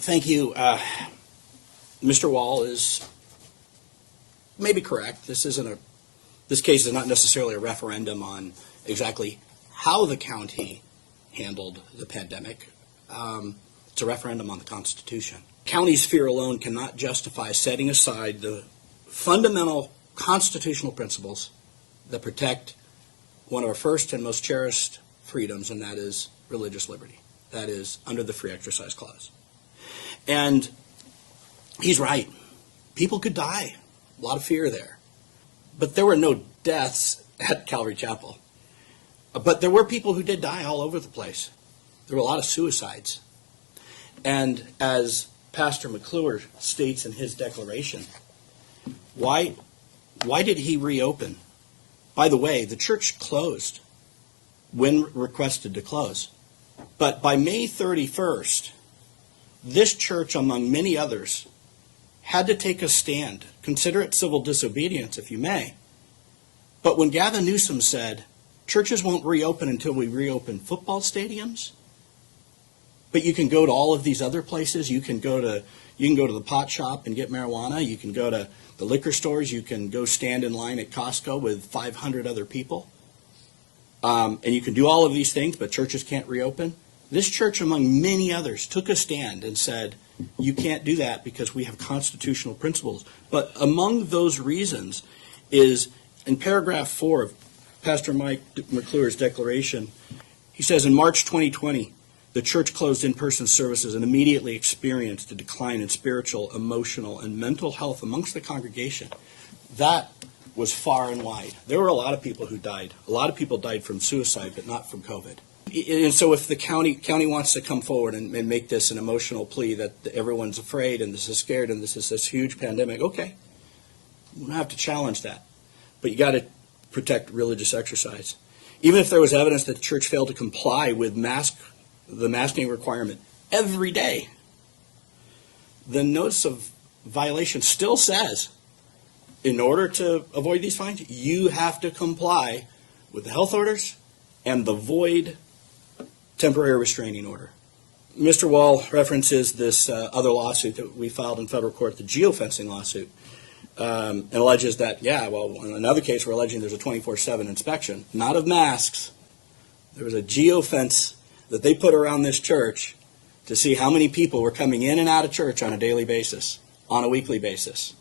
Thank you. Mr. Wall is maybe correct. This case is not necessarily a referendum on exactly how the county handled the pandemic. It's a referendum on the Constitution. County's fear alone cannot justify setting aside the fundamental constitutional principles that protect one of our first and most cherished freedoms, and that is religious liberty. That is under the Free Exercise Clause. And he's right. People could die. A lot of fear there. But there were no deaths at Calvary Chapel. But there were people who did die all over the place. There were a lot of suicides. And as Pastor McClure states in his declaration, why did he reopen? By the way, the church closed when requested to close. But by May 31st, this church, among many others, had to take a stand. Consider it civil disobedience, if you may. But when Gavin Newsom said, churches won't reopen until we reopen football stadiums, but you can go to all of these other places. You can go to the pot shop and get marijuana. You can go to the liquor stores. You can go stand in line at Costco with 500 other people. And you can do all of these things, but churches can't reopen. This church, among many others, took a stand and said, you can't do that because we have constitutional principles. But among those reasons is in paragraph 4 of Pastor Mike McClure's declaration, he says, in March 2020, the church closed in-person services and immediately experienced a decline in spiritual, emotional, and mental health amongst the congregation. That was far and wide. There were a lot of people who died. A lot of people died from suicide, but not from COVID. And so if the county wants to come forward and make this an emotional plea that everyone's afraid and this is scared and this is this huge pandemic, okay, we don't have to challenge that. But you got to protect religious exercise. Even if there was evidence that the church failed to comply with the masking requirement every day, the notice of violation still says, in order to avoid these fines, you have to comply with the health orders and the void temporary restraining order. Mr. Wall references this other lawsuit that we filed in federal court, the geofencing lawsuit, and alleges that, in another case we're alleging there's a 24/7 inspection, not of masks. There was a geofence that they put around this church to see how many people were coming in and out of church on a daily basis, on a weekly basis.